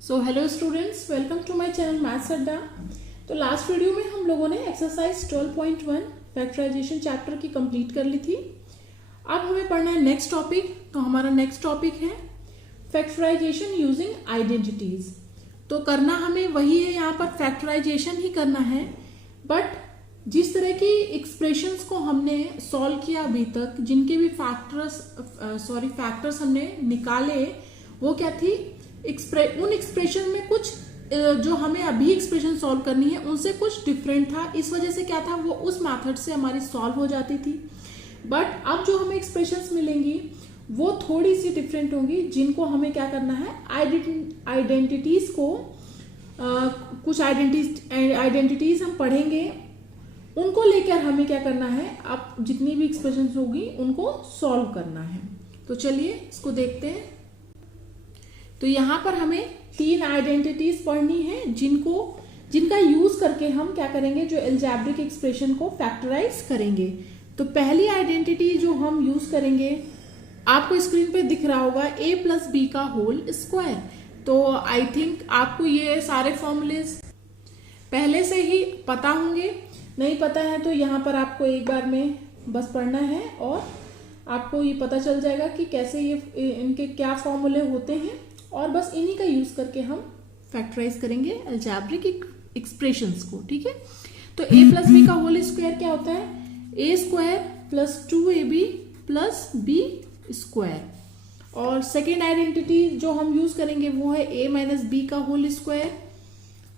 So hello students, welcome to my channel maths Adda. तो last video में हम लोगों ने एक्सरसाइज 12.1 फैक्टराइजेशन चैप्टर की कंप्लीट कर ली थी। अब हमें पढ़ना है नेक्स्ट टॉपिक। तो हमारा नेक्स्ट टॉपिक है फैक्टराइजेशन यूजिंग आइडेंटिटीज। तो करना हमें वही है, यहाँ पर फैक्टराइजेशन ही करना है, बट जिस तरह की एक्सप्रेशंस को हमने सॉल्व किया अभी तक, जिनके भी फैक्टर्स हमने निकाले, वो क्या थी, उन एक्सप्रेशन में कुछ जो हमें अभी एक्सप्रेशन सॉल्व करनी है उनसे कुछ डिफरेंट था। इस वजह से क्या था, वो उस मेथड से हमारी सॉल्व हो जाती थी। बट अब जो हमें एक्सप्रेशंस मिलेंगी वो थोड़ी सी डिफरेंट होंगी, जिनको हमें क्या करना है, आइडेंटिटीज को कुछ आइडेंटिटीज हम पढ़ेंगे, उनको लेकर हमें क्या करना है, अब जितनी भी एक्सप्रेशंस होगी उनको सॉल्व करना है। तो चलिए इसको देखते हैं। तो यहां पर हमें 3 आइडेंटिटीज पढ़नी है, जिनका यूज करके हम क्या करेंगे, जो अलजेब्रिक एक्सप्रेशन को फैक्टराइज करेंगे। तो पहली आइडेंटिटी जो हम यूज करेंगे, आपको स्क्रीन पे दिख रहा होगा, a प्लस बी का होल स्क्वायर। तो आई थिंक आपको ये सारे फॉर्मूलेज पहले से ही पता होंगे। नहीं पता है तो यहाँ पर आपको एक बार में बस पढ़ना है और आपको ये पता चल जाएगा कि कैसे ये इनके क्या फॉर्मूले होते हैं, और बस इन्हीं का यूज करके हम फैक्टराइज करेंगे अलजेब्रिक एक्सप्रेशंस को। ठीक है, तो a प्लस बी का होल स्क्वायर क्या होता है, a square plus 2ab plus b square. और सेकेंड आइडेंटिटी जो हम यूज करेंगे वो है a माइनस बी का होल स्क्वायर।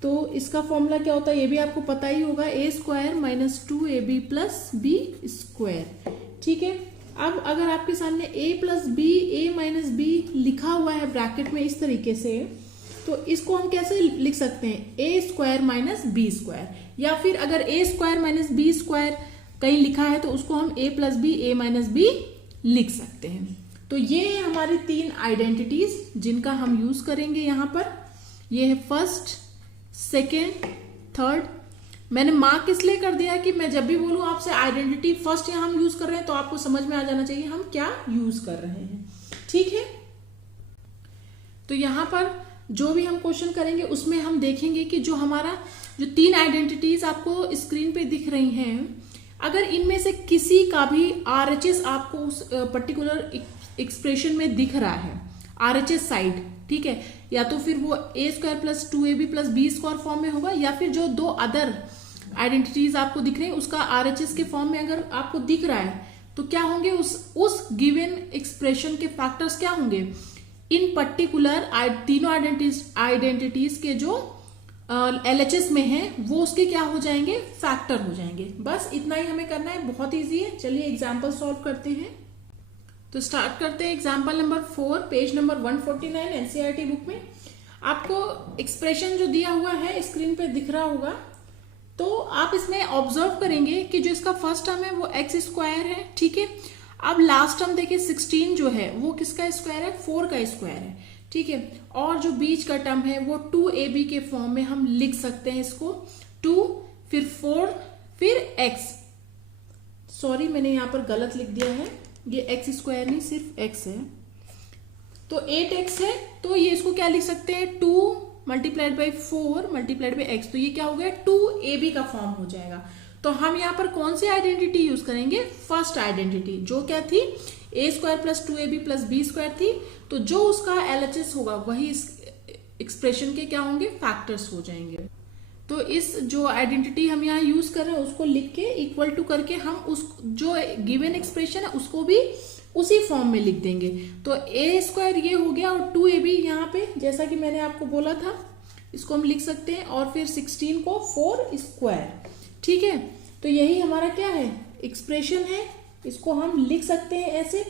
तो इसका फॉर्मूला क्या होता है, ये भी आपको पता ही होगा, a square minus 2ab plus b square. ठीक है, अब अगर आपके सामने a plus B, a minus B लिखा हुआ है ब्रैकेट में इस तरीके से, तो इसको हम कैसे लिख सकते हैं, a square minus B square. या फिर अगर a square minus B square कहीं लिखा है तो उसको हम a plus B, a minus B लिख सकते हैं। तो ये है हमारी 3 आइडेंटिटीज जिनका हम यूज करेंगे यहाँ पर। ये है फर्स्ट, सेकेंड, थर्ड। मैंने मार्क इसलिए कर दिया कि मैं जब भी बोलूं आपसे आइडेंटिटी फर्स्ट यहाँ हम यूज कर रहे हैं तो आपको समझ में आ जाना चाहिए हम क्या यूज कर रहे हैं। ठीक है, तो यहाँ पर जो भी हम क्वेश्चन करेंगे उसमें हम देखेंगे कि जो हमारा जो 3 आइडेंटिटीज आपको स्क्रीन पे दिख रही हैं, अगर इनमें से किसी का भी RHS आपको उस पर्टिकुलर एक्सप्रेशन में दिख रहा है, RHS साइड, ठीक है, या तो फिर वो a square plus 2ab plus B square form में होगा, या फिर जो 2 अदर आइडेंटिटीज आपको दिख रही है उसका RHS के फॉर्म में अगर आपको दिख रहा है, तो क्या होंगे, उस गिवन एक्सप्रेशन के फैक्टर्स क्या होंगे, इन पर्टिकुलर तीनों आइडेंटिटीज के जो LHS में है वो उसके क्या हो जाएंगे, फैक्टर हो जाएंगे। बस इतना ही हमें करना है, बहुत ईजी है। चलिए एग्जाम्पल सॉल्व करते हैं। तो स्टार्ट करते हैं example number 4, page number 149 NCERT book में। आपको एक्सप्रेशन जो दिया हुआ है स्क्रीन पे दिख रहा होगा, तो आप इसमें ऑब्जर्व करेंगे कि जो इसका फर्स्ट टर्म है वो x स्क्वायर है। ठीक है, अब लास्ट टर्म देखिए 16 जो है वो किसका स्क्वायर है, 4 का स्क्वायर है। ठीक है, और जो बीच का टर्म है वो 2ab के फॉर्म में हम लिख सकते हैं इसको, 2 फिर 4 फिर x। सॉरी, मैंने यहाँ पर गलत लिख दिया है, ये x स्क्वायर नहीं सिर्फ x है। तो 8x है, तो ये इसको क्या लिख सकते हैं, 2 multiplied by 4 multiplied by x। तो ये क्या हो गया, 2ab का फॉर्म हो जाएगा। तो हम यहाँ पर कौन सी आइडेंटिटी यूज करेंगे, फर्स्ट आइडेंटिटी, जो क्या थी, a square plus 2ab plus B square थी। तो जो उसका LHS होगा वही इस एक्सप्रेशन के क्या होंगे, फैक्टर्स हो जाएंगे। तो इस जो आइडेंटिटी हम यहाँ यूज कर रहे हैं उसको लिख के इक्वल टू करके हम उस जो गिवन एक्सप्रेशन है उसको भी उसी फॉर्म में लिख देंगे। तो a स्क्वायर ये हो गया, और 2ab यहाँ पे जैसा कि मैंने आपको बोला था इसको हम लिख सकते हैं, और फिर 16 को 4 स्क्वायर। ठीक है, तो यही हमारा क्या है, एक्सप्रेशन है, इसको हम लिख सकते हैं ऐसे।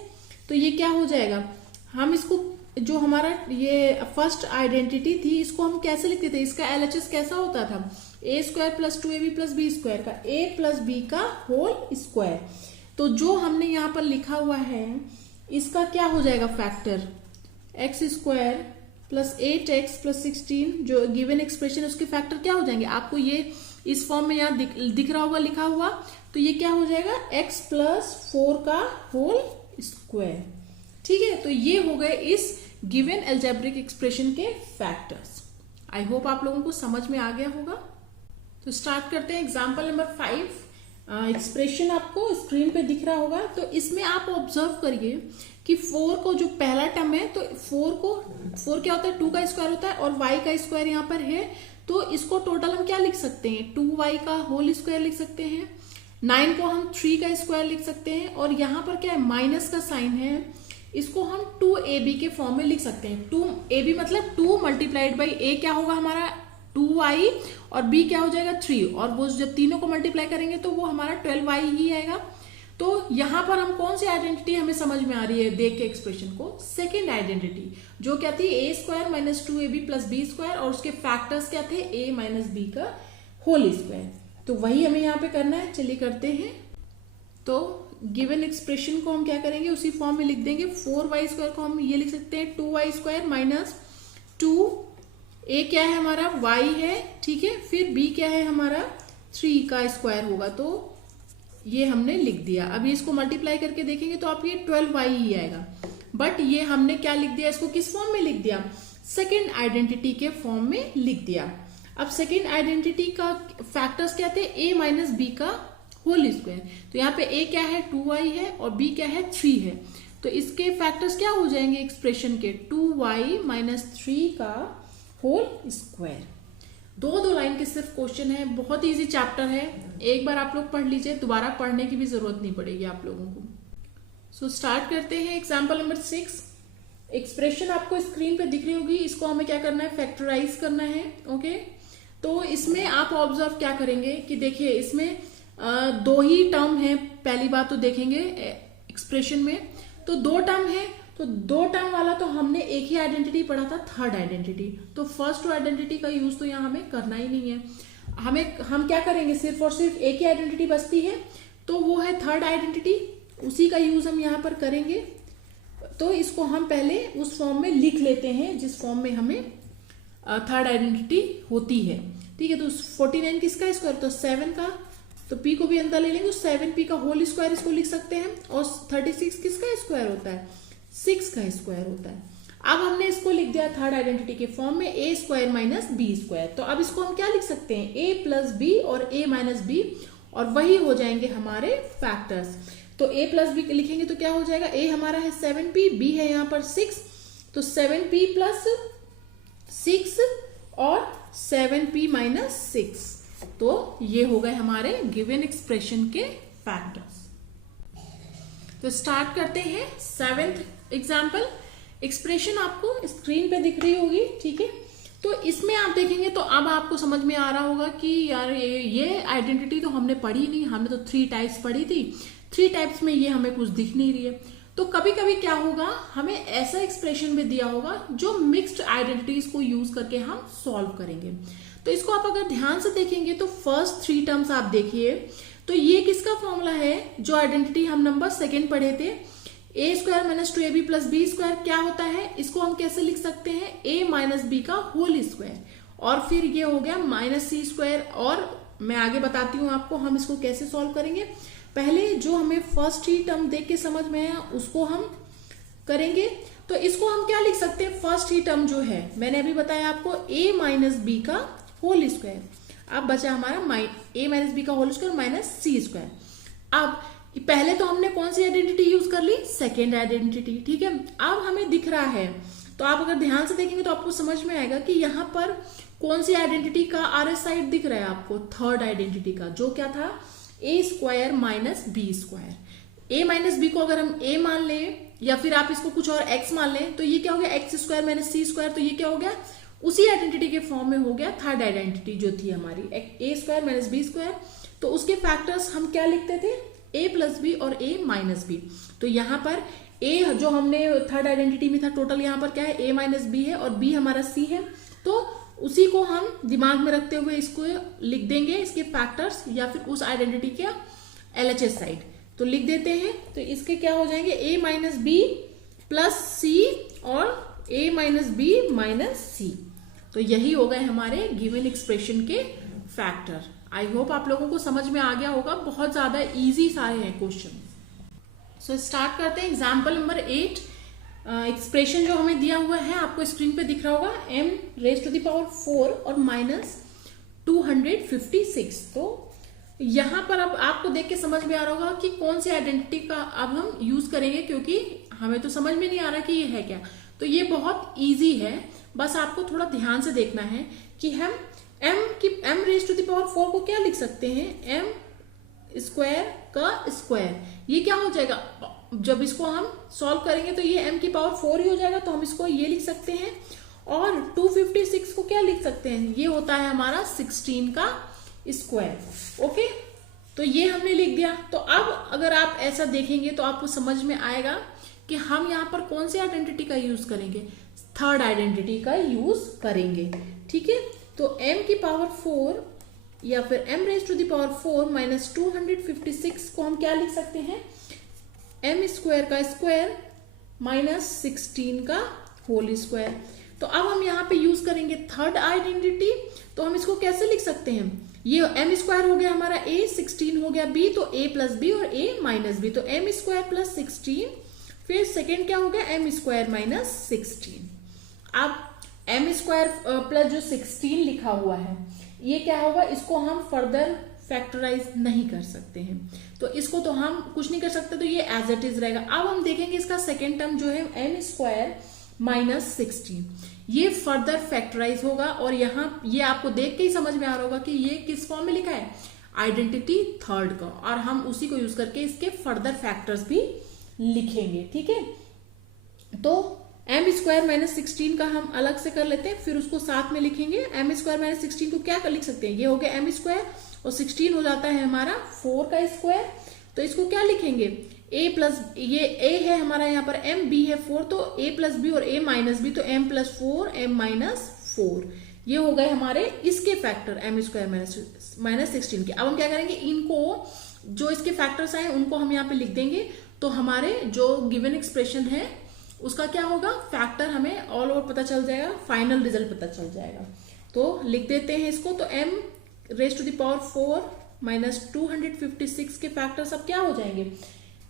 तो ये क्या हो जाएगा, हम इसको जो हमारा ये फर्स्ट आइडेंटिटी थी इसको हम कैसे लिखते थे, इसका LHS कैसा होता था, a square plus 2ab plus B square का a प्लस b का होल स्क्वायर। तो जो हमने यहाँ पर लिखा हुआ है इसका क्या हो जाएगा, factor x square plus 8x plus 16, जो गिवन एक्सप्रेशन है उसके फैक्टर क्या हो जाएंगे, आपको ये इस फॉर्म में यहाँ दिख रहा होगा लिखा हुआ। तो ये क्या हो जाएगा, x प्लस 4 का होल स्क्वायर। ठीक है, तो ये हो गए इस गिवन एल्जेब्रिक एक्सप्रेशन के फैक्टर्स। आई होप आप लोगों को समझ में आ गया होगा। तो स्टार्ट करते हैं एग्जाम्पल नंबर 5। एक्सप्रेशन आपको स्क्रीन पे दिख रहा होगा। तो इसमें आप ऑब्जर्व करिए कि 4 को जो पहला टर्म है, तो 4 क्या होता है, 2 का स्क्वायर होता है और y का स्क्वायर यहाँ पर है। तो इसको टोटल हम क्या लिख सकते हैं, 2y का होल स्क्वायर लिख सकते हैं। 9 को हम 3 का स्क्वायर लिख सकते हैं और यहाँ पर क्या है, माइनस का साइन है, इसको हम 2ab के फॉर्म में लिख सकते हैं। 2ab मतलब 2 मल्टीप्लाइड बाई a क्या होगा हमारा 2y और b क्या हो जाएगा 3, और वो जब तीनों को मल्टीप्लाई करेंगे तो वो हमारा 12y ही आएगा। तो यहां पर हम कौन सी आइडेंटिटी हमें समझ में आ रही है देख के एक्सप्रेशन को, सेकेंड आइडेंटिटी जो क्या थी a square minus 2ab plus b square, और उसके फैक्टर्स क्या थे a माइनस b का होल स्क्वायर। तो वही हमें यहाँ पे करना है, चलिए करते हैं। तो गिवन एक्सप्रेशन को हम क्या करेंगे, उसी फॉर्म में लिख देंगे। 4y स्क्वायर को हम ये लिख सकते हैं 2y स्क्वायर माइनस 2, a क्या है हमारा y है, ठीक है, फिर b क्या है हमारा 3 का स्क्वायर होगा। तो ये हमने लिख दिया। अभी इसको मल्टीप्लाई करके देखेंगे तो आप ये 12y ही आएगा, बट ये हमने क्या लिख दिया, इसको किस फॉर्म में लिख दिया, सेकेंड आइडेंटिटी के फॉर्म में लिख दिया। अब सेकेंड आइडेंटिटी का फैक्टर्स क्या थे, a माइनस बी का होल स्क्वायर। तो यहाँ पे a क्या है 2y है और b क्या है 3 है। तो इसके फैक्टर्स क्या हो जाएंगे एक्सप्रेशन के, 2y माइनस 3 का होल स्क्वायर। दो लाइन के सिर्फ क्वेश्चन है, बहुत इजी चैप्टर है, एक बार आप लोग पढ़ लीजिए, दोबारा पढ़ने की भी जरूरत नहीं पड़ेगी आप लोगों को। सो स्टार्ट करते हैं एग्जाम्पल नंबर 6। एक्सप्रेशन आपको स्क्रीन पे दिख रही होगी, इसको हमें क्या करना है, फैक्टराइज करना है। ओके, तो इसमें आप ऑब्जर्व क्या करेंगे कि देखिए इसमें 2 ही टर्म है। पहली बात तो देखेंगे एक्सप्रेशन में तो 2 टर्म है, तो 2 टर्म वाला तो हमने एक ही आइडेंटिटी पढ़ा था, थर्ड आइडेंटिटी। तो फर्स्ट आइडेंटिटी का यूज तो यहाँ हमें करना ही नहीं है। हम क्या करेंगे, सिर्फ और सिर्फ एक ही आइडेंटिटी बचती है, तो वो है थर्ड आइडेंटिटी, उसी का यूज हम यहाँ पर करेंगे। तो इसको हम पहले उस फॉर्म में लिख लेते हैं जिस फॉर्म में हमें थर्ड आइडेंटिटी होती है, ठीक है। तो 49 किसका स्क्वायर, तो 7 का, तो p को भी अंदर ले लेंगे, तो 7p का होल स्क्वायर इसको लिख सकते हैं। और 36 किसका स्क्वायर होता है, 6 का स्क्वायर होता है। अब हमने इसको लिख दिया थर्ड आइडेंटिटी के फॉर्म में a square minus b square. तो अब इसको हम क्या लिख सकते हैं, a प्लस b और a माइनस b, और वही हो जाएंगे हमारे फैक्टर्स। तो a प्लस b लिखेंगे तो क्या हो जाएगा, a हमारा है 7p, b है यहाँ पर 6, तो 7p प्लस 6 और 7p माइनस 6, तो ये हो गए हमारे गिवन एक्सप्रेशन के फैक्टर्स। तो स्टार्ट करते हैं 7th एग्जाम्पल। एक्सप्रेशन आपको स्क्रीन पे दिख रही होगी, ठीक है। तो इसमें आप देखेंगे तो अब आपको समझ में आ रहा होगा कि यार ये आइडेंटिटी तो हमने पढ़ी नहीं, हमने तो 3 टाइप्स पढ़ी थी, 3 टाइप्स में ये हमें कुछ दिख नहीं रही है। तो कभी कभी क्या होगा, हमें ऐसा एक्सप्रेशन भी दिया होगा जो मिक्स्ड आइडेंटिटीज को यूज करके हम सॉल्व करेंगे। तो इसको आप अगर ध्यान से देखेंगे तो फर्स्ट 3 टर्म्स आप देखिए, तो ये किसका फॉर्मूला है, जो आइडेंटिटी हम नंबर 2 पढ़े थे, a square minus 2ab plus b square क्या होता है, इसको हम कैसे लिख सकते हैं, a माइनस b का होल स्क्वायर, और फिर ये हो गया माइनस c स्क्वायर। और मैं आगे बताती हूँ आपको हम इसको कैसे सॉल्व करेंगे। पहले जो हमें फर्स्ट ही टर्म देख के समझ में आया उसको हम करेंगे। तो इसको हम क्या लिख सकते हैं, फर्स्ट ही टर्म जो है मैंने अभी बताया आपको, a माइनस b का होल स्क्वायर। अब बचा हमारा a माइनस b का whole square minus c square. अब पहले तो हमने कौन सी आइडेंटिटी यूज कर ली, सेकेंड आइडेंटिटी, ठीक है। अब हमें दिख रहा है, तो आप अगर ध्यान से देखेंगे तो आपको समझ में आएगा कि यहाँ पर कौन सी आइडेंटिटी का RS साइड दिख रहा है आपको, थर्ड आइडेंटिटी का, जो क्या था a square minus b square. a minus b को अगर हम a मान ले या फिर आप इसको कुछ और x मान लें तो ये क्या हो गया, x square minus c square. तो ये क्या हो गया, उसी आइडेंटिटी के फॉर्म में हो गया थर्ड आइडेंटिटी जो थी हमारी, a square minus b square. तो उसके फैक्टर्स हम क्या लिखते थे, a प्लस बी और a माइनस बी। तो यहाँ पर a जो हमने थर्ड आइडेंटिटी में था, टोटल यहाँ पर क्या है, a माइनस बी है और b हमारा c है। तो उसी को हम दिमाग में रखते हुए इसको लिख देंगे, इसके फैक्टर्स, या फिर उस आइडेंटिटी के LHS साइड। तो लिख देते हैं, तो इसके क्या हो जाएंगे, a minus B plus c और a minus B minus c। तो यही हो गए हमारे गिवन एक्सप्रेशन के फैक्टर। आई होप आप लोगों को समझ में आ गया होगा, बहुत ज्यादा इजी सारे हैं क्वेश्चन। सो स्टार्ट करते हैं एग्जाम्पल नंबर 8। एक्सप्रेशन जो हमें दिया हुआ है आपको स्क्रीन पे दिख रहा होगा, m raise to the power 4 और माइनस 256। तो यहाँ पर अब आपको देख के समझ में आ रहा होगा कि कौन सी आइडेंटिटी का अब हम यूज करेंगे, क्योंकि हमें तो समझ में नहीं आ रहा कि ये है क्या। तो ये बहुत इजी है, बस आपको थोड़ा ध्यान से देखना है कि हम m raise to the power 4 को क्या लिख सकते हैं, m स्क्वायर का स्क्वायर। ये क्या हो जाएगा, जब इसको हम सॉल्व करेंगे तो ये m की पावर 4 ही हो जाएगा, तो हम इसको ये लिख सकते हैं। और 256 को क्या लिख सकते हैं, ये होता है हमारा 16 का स्क्वायर। ओके, तो ये हमने लिख दिया। तो अब अगर आप ऐसा देखेंगे तो आपको समझ में आएगा कि हम यहाँ पर कौन सी आइडेंटिटी का यूज करेंगे, थर्ड आइडेंटिटी का यूज करेंगे। ठीक है, तो m की पावर 4 या फिर m raise to the power 4 minus 256 को हम क्या लिख सकते हैं, m स्क्वायर का स्क्वायर माइनस 16 का होल स्क्वायर। तो अब हम यहाँ पे यूज करेंगे थर्ड आइडेंटिटी। तो हम इसको कैसे लिख सकते हैं, ये m स्क्वायर हो गया हमारा a, 16 हो गया b, तो a प्लस बी और a माइनस बी, तो m स्क्वायर प्लस 16, फिर सेकेंड क्या हो गया m स्क्वायर माइनस 16। अब m स्क्वायर प्लस जो 16 लिखा हुआ है ये क्या होगा, इसको हम फर्दर फैक्टराइज नहीं कर सकते हैं, तो इसको तो हम कुछ नहीं कर सकते, तो ये एज इट इज रहेगा। अब हम देखेंगे इसका सेकेंड टर्म जो है m स्क्वायर माइनस 16, ये फर्दर फैक्टराइज होगा। और यहाँ ये आपको देख के ही समझ में आ रहा होगा कि ये किस फॉर्म में लिखा है, आइडेंटिटी थर्ड का, और हम उसी को यूज करके इसके फर्दर फैक्टर्स भी लिखेंगे। ठीक है, तो m स्क्वायर माइनस 16 का हम अलग से कर लेते हैं, फिर उसको साथ में लिखेंगे। m स्क्वायर माइनस 16 को क्या कर लिख सकते हैं, ये हो गया m स्क्वायर और 16 हो जाता है हमारा 4 का स्क्वायर। तो इसको क्या लिखेंगे, a प्लस, ये a है हमारा यहाँ पर m, b है 4, तो a प्लस बी और a माइनस बी, तो m प्लस 4 m माइनस 4, ये हो गए हमारे इसके फैक्टर m स्क्वायर माइनस 16 के। अब हम क्या करेंगे, इनको जो इसके फैक्टर्स आए उनको हम यहाँ पे लिख देंगे, तो हमारे जो गिवन एक्सप्रेशन है उसका क्या होगा, फैक्टर हमें ऑल ओवर पता चल जाएगा, फाइनल रिजल्ट पता चल जाएगा। तो लिख देते हैं इसको, तो m raise to the power 4 minus 256 के फैक्टर सब क्या हो जाएंगे,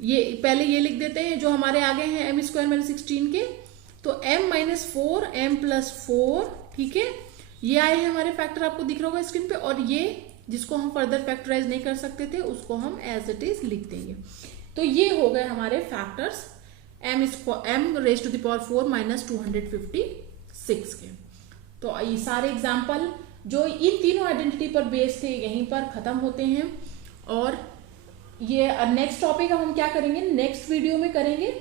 ये पहले ये लिख देते हैं जो हमारे आगे हैं m स्क्वायर माइनस 16 के, तो m माइनस 4 m प्लस 4। ठीक है, ये आए हैं हमारे फैक्टर, आपको दिख रहा होगा स्क्रीन पे, और ये जिसको हम फर्दर फैक्टराइज नहीं कर सकते थे उसको हम एज इट इज लिख देंगे। तो ये हो गए हमारे factors m raise to the power 4 minus 256 के। तो ये सारे एग्जाम्पल जो इन तीनों आइडेंटिटी पर बेस्ड थे यहीं पर खत्म होते हैं, और ये नेक्स्ट टॉपिक हम क्या करेंगे, नेक्स्ट वीडियो में करेंगे,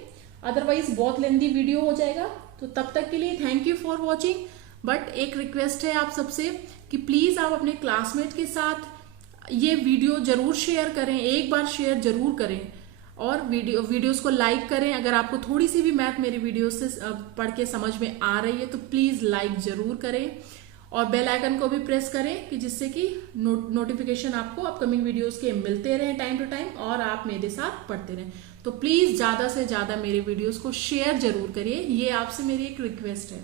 अदरवाइज बहुत लेंदी वीडियो हो जाएगा। तो तब तक के लिए thank you for watching. But एक रिक्वेस्ट है आप सबसे कि प्लीज आप अपने क्लासमेट के साथ ये वीडियो जरूर शेयर करें, एक बार शेयर जरूर करें, और वीडियोस को लाइक करें। अगर आपको थोड़ी सी भी मैथ मेरी वीडियो से पढ़ के समझ में आ रही है तो प्लीज लाइक जरूर करें, और बेल आइकन को भी प्रेस करें कि जिससे कि नोटिफिकेशन आपको अपकमिंग वीडियोस के मिलते रहें टाइम टू टाइम, और आप मेरे साथ पढ़ते रहें। तो प्लीज ज्यादा से ज्यादा मेरे वीडियोस को शेयर जरूर करिए, ये आपसे मेरी एक रिक्वेस्ट है।